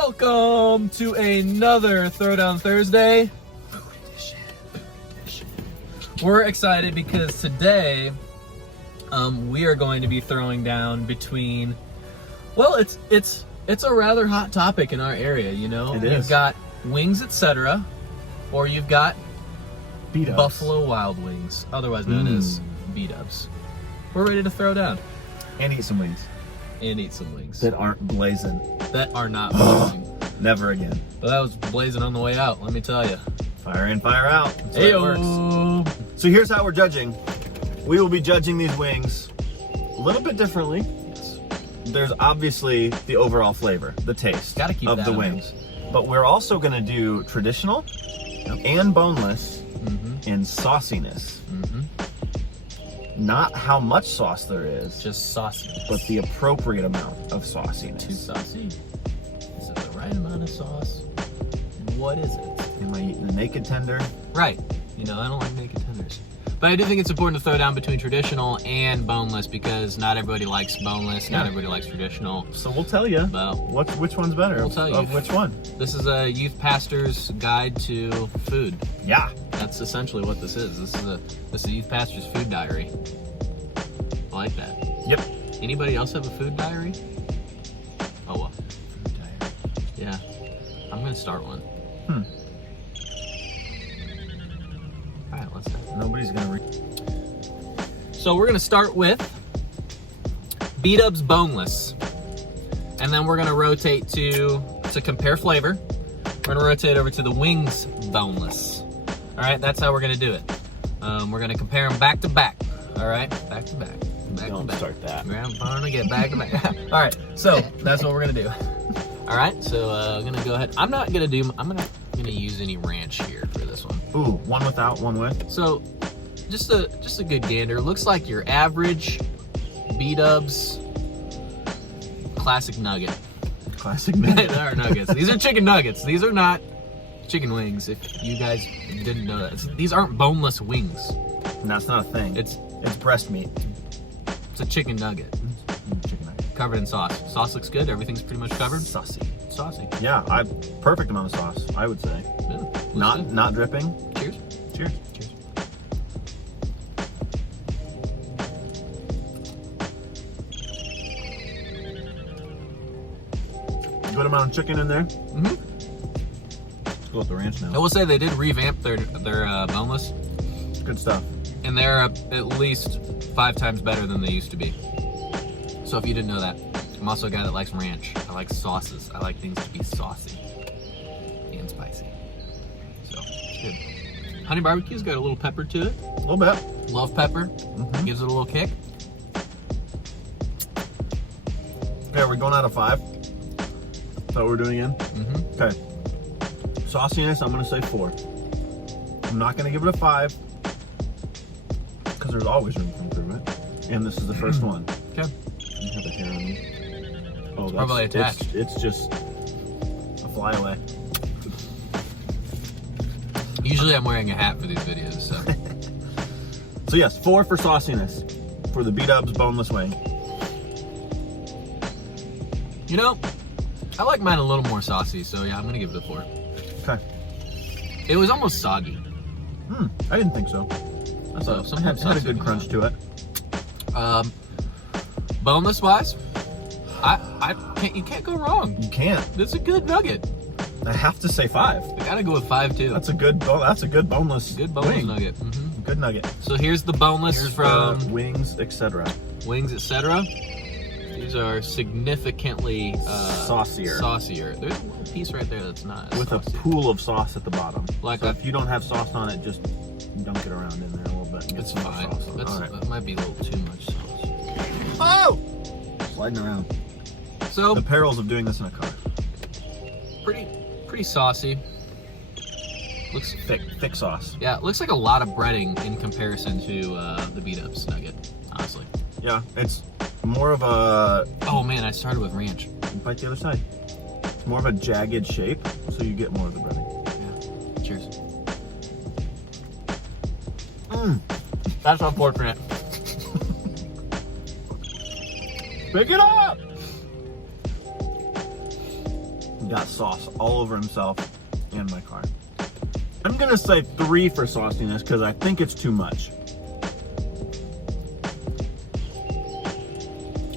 Welcome to another Throwdown Thursday. Food edition. We're excited because today we are going to be throwing down between, well, it's a rather hot topic in our area, you know. It is. You've got Wings Etc. or you've got BWW. Buffalo Wild Wings, otherwise known as BWW. We're ready to throw down And eat some wings and eat some wings that aren't blazing. that are not blazing. Never again. But that was blazing on the way out, let me tell you. Fire in, fire out. That's how it works. Heyo. So here's how we're judging. We will be judging these wings a little bit differently. There's obviously the overall flavor, the taste Gotta keep of that the in wings. But we're also gonna do traditional and boneless and sauciness. Not how much sauce there is, Just saucy. but the appropriate amount of sauciness. Too saucy? Is it the right amount of sauce? What is it? Am I eating a naked tender? Right. You know, I don't like naked tenders. But I do think it's important to throw down between traditional and boneless because not everybody likes boneless, not everybody likes traditional. So we'll tell you But which one's better. We'll tell you. Of which one? this is a youth pastor's guide to food. Yeah. That's essentially what this is. This is a youth pastor's food diary. I like that. Yep. Anybody else have a food diary? Oh well. Yeah. I'm gonna start one. Alright, let's do it. Nobody's gonna read. So we're gonna start with BWW's boneless. And then we're gonna rotate to compare flavor. We're gonna rotate over to the wings boneless. Alright, that's how we're gonna do it. We're gonna compare them back to back. Alright, back to back. Back Don't to back. start that. We're gonna get back to back. Alright, so that's what we're gonna do. Alright, so I'm gonna go ahead. I'm gonna use any ranch here for this one. Ooh, one without, one with. So just a good gander. Looks like your average BWW's classic nugget. Classic They nugget. are nuggets. These are chicken nuggets. These are not chicken wings. If you guys didn't know that, these aren't boneless wings. And that's not a thing. It's breast meat. a chicken nugget Chicken nugget. covered in sauce. Sauce looks good. Everything's pretty much covered. Saucy. Saucy. Yeah, perfect amount of sauce, I would say. Yeah, looks Not good. not dripping. Cheers. Cheers. Cheers. Good amount of chicken in there. Mhm. Let's go with the ranch I now. will say they did revamp their boneless, Good stuff. and they're at least 5 times better than they used to be. So if you didn't know that, I'm also a guy that likes ranch. I like sauces. I like things to be saucy and spicy. So it's good. Honey barbecue's got a little pepper to it. A little bit. Love pepper. Gives it a little kick. Okay, are we going out of 5? Is that what we're doing again? Okay. Sauciness, I'm gonna say 4. I'm not gonna give it a 5 because there's always room for improvement, and this is the first one. Okay. You have a hair on me. Oh, probably attached. It's just a flyaway. Usually I'm wearing a hat for these videos, so. So yes, 4 for sauciness for the BWW's boneless wing. You know, I like mine a little more saucy, so yeah, I'm gonna give it a 4. Okay. It was almost soggy. I didn't think so. I So thought sometimes it had a saucy good can crunch to it. Boneless wise, you can't go wrong. You can't. It's a good nugget. I have to say 5. I gotta go with 5 too. That's a good boneless. Good boneless wing. nugget. Good nugget. So here's the boneless Here's from the wings, etc. Wings Etc. These are significantly Saucier. Saucier. There's a little piece right there that's not as With a saucy. pool of sauce at the bottom. Like so a- if you don't have sauce on it, just dunk it around in there a little bit. And get It's some more fine. sauce on it. All right. That might be a little too much sauce. Oh! Sliding around. So The perils of doing this in a car. pretty saucy. Looks Thick sauce. Yeah, it looks like a lot of breading in comparison to the BWW's nugget, honestly. Yeah, it's more of a. Oh man, I started with ranch. Bite the other side. It's more of a jagged shape, so you get more of the breading. Yeah. Cheers. That's unfortunate. Pick it up! got sauce all over himself and my car. I'm gonna say 3 for sauciness because I think it's too much.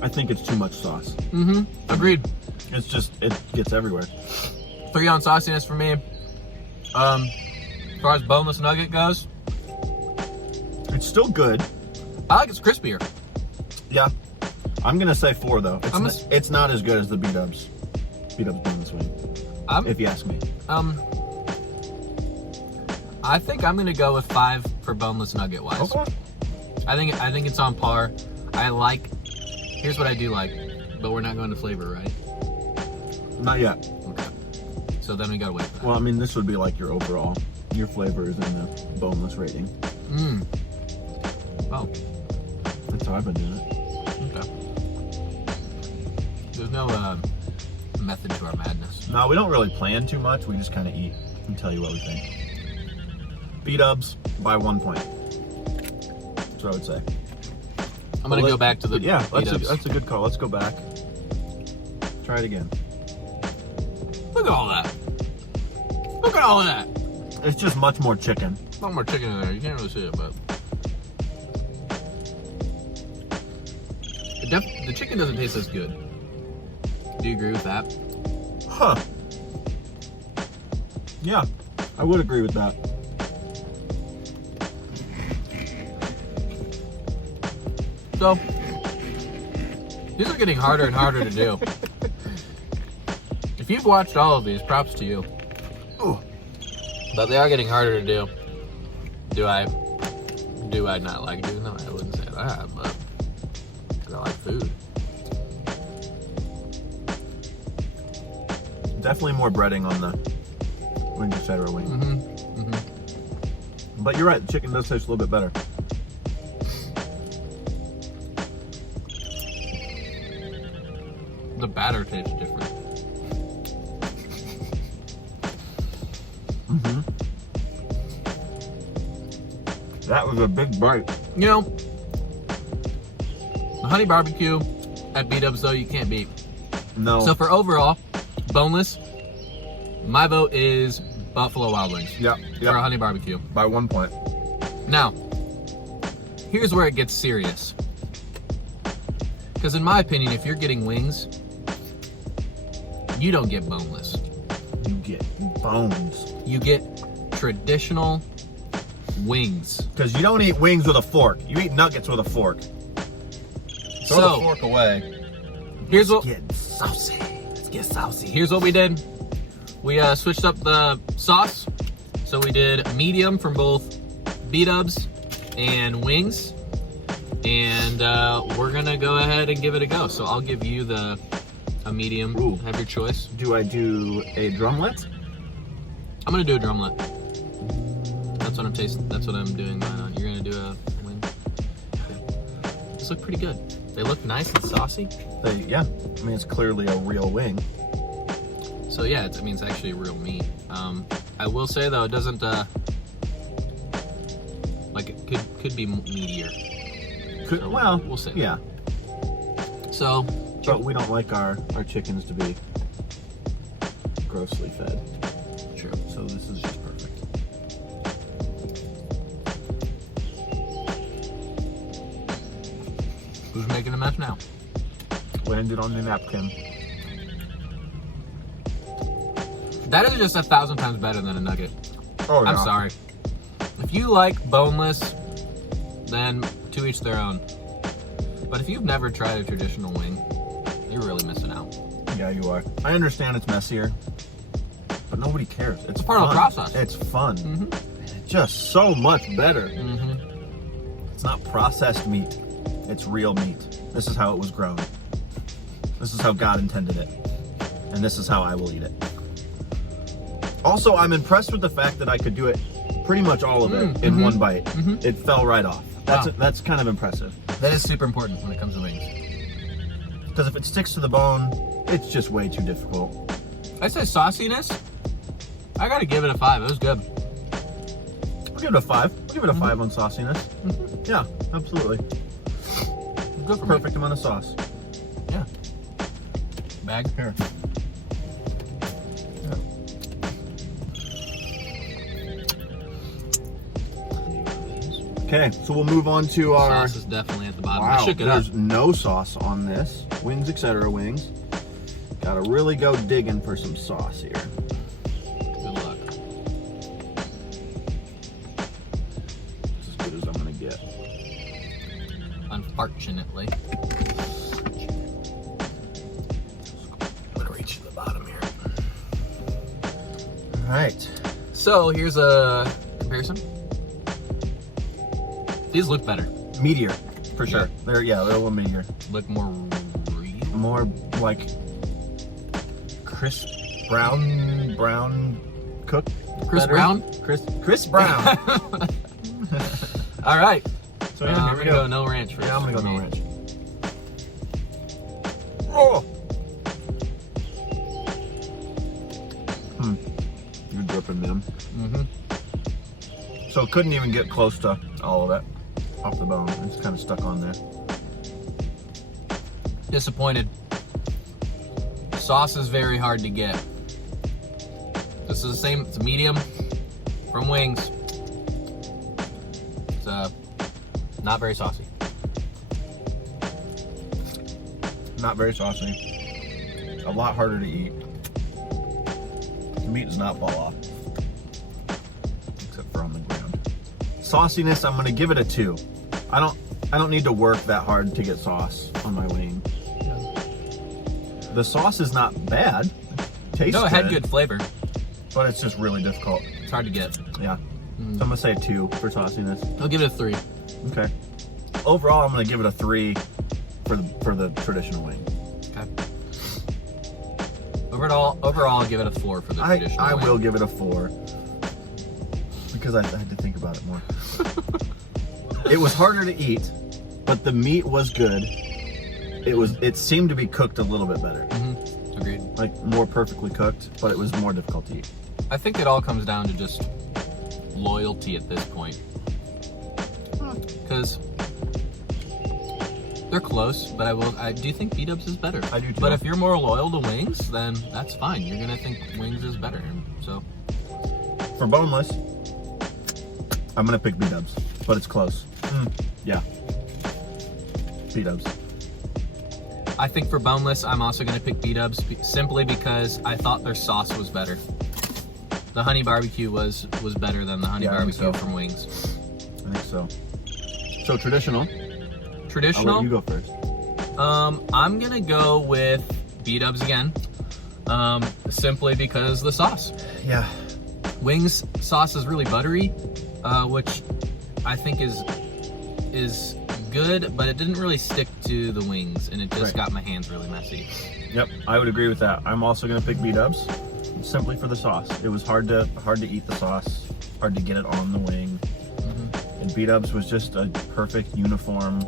I think it's too much sauce. Agreed. It's just, it gets everywhere. 3 on sauciness for me. As far as boneless nugget goes, It's still good. I like it's crispier. Yeah. I'm gonna say 4 though. It's not as good as the B-Dubs boneless wing. If you ask me. I think I'm gonna go with 5 for boneless nugget wise. Okay. I think it's on par. Here's what I do like, but we're not going to flavor, right? Not yet. Okay. So then we gotta wait. Well, I mean, this would be like your overall. Your flavor is in the boneless rating. Oh. That's how I've been doing it. Okay. There's no method to our madness. No, we don't really plan too much. We just kind of eat and tell you what we think. B-Dubs by 1 point. That's what I would say. I'm gonna go back to the that's a good call. Let's go back. Try it again. Look at all that. Look at all of that. It's just much more chicken. A lot more chicken in there. You can't really see it, but the chicken doesn't taste as good. Do you agree with that? Huh. Yeah, I would agree with that. So, these are getting harder and harder to do. If you've watched all of these, props to you. Ooh. But they are getting harder to do. Do I not like doing them? I wouldn't say that, but because I like food. Definitely more breading on the wing cheddar wing. But you're right, the chicken does taste a little bit better. The batter tastes different. That was a big bite. You know, the honey barbecue at B-Dubs though, you can't beat. No. So for overall, boneless, my vote is Buffalo Wild Wings. Yeah. For a honey barbecue. By 1 point. Now, here's where it gets serious. Because in my opinion, if you're getting wings, you don't get boneless. You get bones. You get traditional wings. Because you don't eat wings with a fork. You eat nuggets with a fork. Throw the fork away. Here's what. Get saucy. Let's get saucy. Here's what we did. We switched up the sauce. So we did medium from both B-Dubs and wings. And we're gonna go ahead and give it a go. So I'll give you a medium. Ooh. Have your choice. Do I do a drumlet? I'm gonna do a drumlet. That's what I'm tasting. That's what I'm doing mine on. You're gonna do a wing. Okay. These look pretty good. They look nice and saucy. Yeah. I mean, it's clearly a real wing. So yeah, it's actually real meat. I will say though, it doesn't like it could be meatier. So Well, we'll see. Yeah. So, But we don't like our chickens to be grossly fed. true. So this is just perfect. Who's making a mess now? Landed on the napkin. That is just 1,000 times better than a nugget. Oh, yeah. I'm sorry. If you like boneless, then to each their own. But if you've never tried a traditional wing, you're really missing out. Yeah, you are. I understand it's messier, but nobody cares. It's part of the process. It's fun. Mm-hmm. It's just so much better. Mm-hmm. It's not processed meat. It's real meat. This is how it was grown. This is how God intended it. And this is how I will eat it. Also, I'm impressed with the fact that I could do it, pretty much all of it, in one bite. It fell right off. That's kind of impressive. That is super important when it comes to wings. Because if it sticks to the bone, it's just way too difficult. I say sauciness. I gotta give it a 5. It was good. I'll give it a 5. I'll give it a 5 on sauciness. Yeah, absolutely. Good for Perfect amount of sauce. Me. Yeah. Bag. Here. Okay, so we'll move on to our... Sauce is definitely at the bottom. Wow, I shook it up. there's no sauce on this. Wings, etc. wings. Gotta really go digging for some sauce here. Good luck. It's as good as I'm gonna get. Unfortunately. I'm gonna reach to the bottom here. All right. So here's a comparison. These look better. Meteor, for sure. They're a little meteor. Look more real. More like crisp brown cooked. Chris better. Brown? Chris Brown. All right. So yeah, here I'm we gonna go. go no ranch first. Yeah, I'm gonna go for no me. ranch. Oh. You're dripping them. Mm-hmm. So couldn't even get close to all of it off the bone. It's kind of stuck on there. Disappointed. Sauce is very hard to get. This is the same. It's a medium from Wings. It's not very saucy. Not very saucy. A lot harder to eat. The meat does not fall off. Except for on the ground. Sauciness, I'm gonna give it a 2. I don't need to work that hard to get sauce on my wing. The sauce is not bad. Tastes No, it had good flavor. but it's just really difficult. It's hard to get. Yeah. So I'm gonna say a 2 for sauciness. I'll give it a 3. Okay. Overall, I'm gonna give it a 3 for the traditional wing. Okay. Overall, I'll give it a 4 for the traditional I wing. will give it a 4 because I had to think about it more. It was harder to eat, but the meat was good. It seemed to be cooked a little bit better, Mm-hmm. Agreed. like more perfectly cooked, but it was more difficult to eat. I think it all comes down to just loyalty at this point. Because they're close, but I do think B-Dubs is better. I do too. But if you're more loyal to Wings, then that's fine. You're gonna think Wings is better. So For boneless, I'm gonna pick B-Dubs, but it's close. Yeah, B-Dubs. I think for boneless, I'm also gonna pick B-Dubs simply because I thought their sauce was better. The honey barbecue was better than the honey Yeah, I think barbecue so. from Wings. I think so. So traditional. I'll Traditional. let you go first. I'm gonna go with B-Dubs again, simply because the sauce. Yeah. Wings sauce is really buttery, which I think is good, but it didn't really stick to the wings, and it just Right. got my hands really messy. Yep, I would agree with that. I'm also gonna pick B-Dubs, simply for the sauce. It was hard to eat the sauce, hard to get it on the wing, and B-Dubs was just a perfect uniform.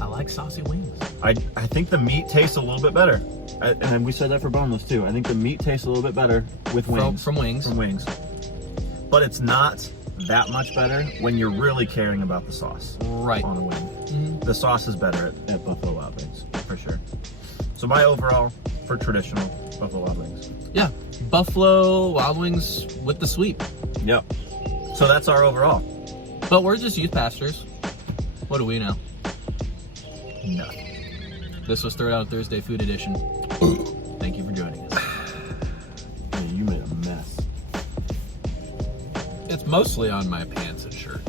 I like saucy wings. I think the meat tastes a little bit better, and we said that for boneless too. I think the meat tastes a little bit better with wings. From Wings. From wings, but it's not that much better when you're really caring about the sauce Right. on a wing. The sauce is better at Buffalo Wild Wings, for sure. So my overall for traditional Buffalo Wild Wings. Yeah. Buffalo Wild Wings with the sweep. Yep. So that's our overall. But we're just youth pastors. What do we know? Nothing. This was Throw Down Thursday Food Edition. Thank you for joining us. Yeah, you made a mess. It's mostly on my pants and shirt.